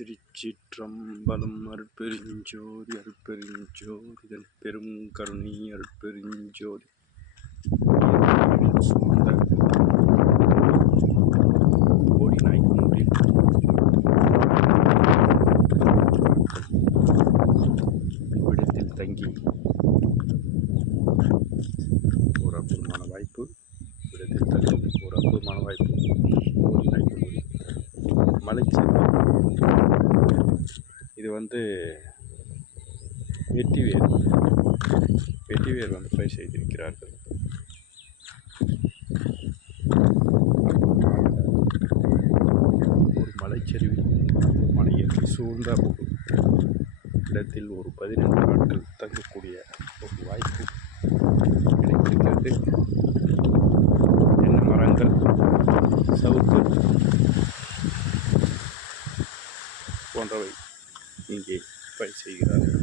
திருச்சிற்றம்பலம். அருட்பெருஞ்சோதி அருட்பெருஞ்சோதி தனிப்பெரும் கருணை அருட்பெருஞ்சோதி. சூழ்ந்த கோடி நாய்க்குன்றில் இவ்விடத்தில் தங்கி ஒரு அற்புதமான வாய்ப்பு. இவ்விடத்தில் தங்கி ஒரு அற்புதமான வாய்ப்பு. கோடி நாய்க்குன்றில் மலைச்சேரி. இது வெட்டிவேர் பயிர் செய்திருக்கிறார்கள். ஒரு மலைச்சரிவில் மலையை சூழ்ந்த ஒரு இடத்தில் ஒரு 15 நாட்கள் தங்கக்கூடிய ஒரு வாய்ப்பு கிடைத்திருக்கிறது. தென்னை மரங்கள், சவுக்கு போன்றவை இங்கே பயிர் செய்கிறார்கள்.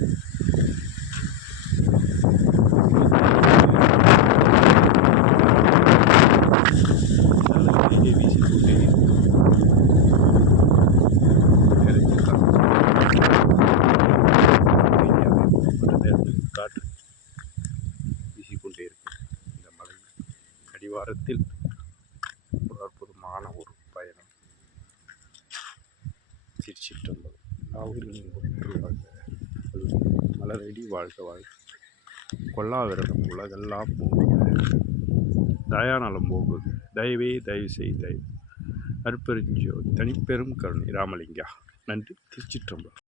காற்று வீசிக்கொண்டே இருக்கு. இந்த மலை அடிவாரத்தில் ஒரு அற்புதமான ஒரு பயணம். திருச்சிற்றம்பலம். நாகூரின் மலரடி வாழ்க வாழ்க. கொல்லாவிரதம் உலகெல்லாம் போகுது, தயாநலம் போகுது. தயவு செய். அருட்பெருஞ்சோதி தனிப்பெரும் கருணை ராமலிங்கா. நன்றி. திருச்சிற்றம்பலம்.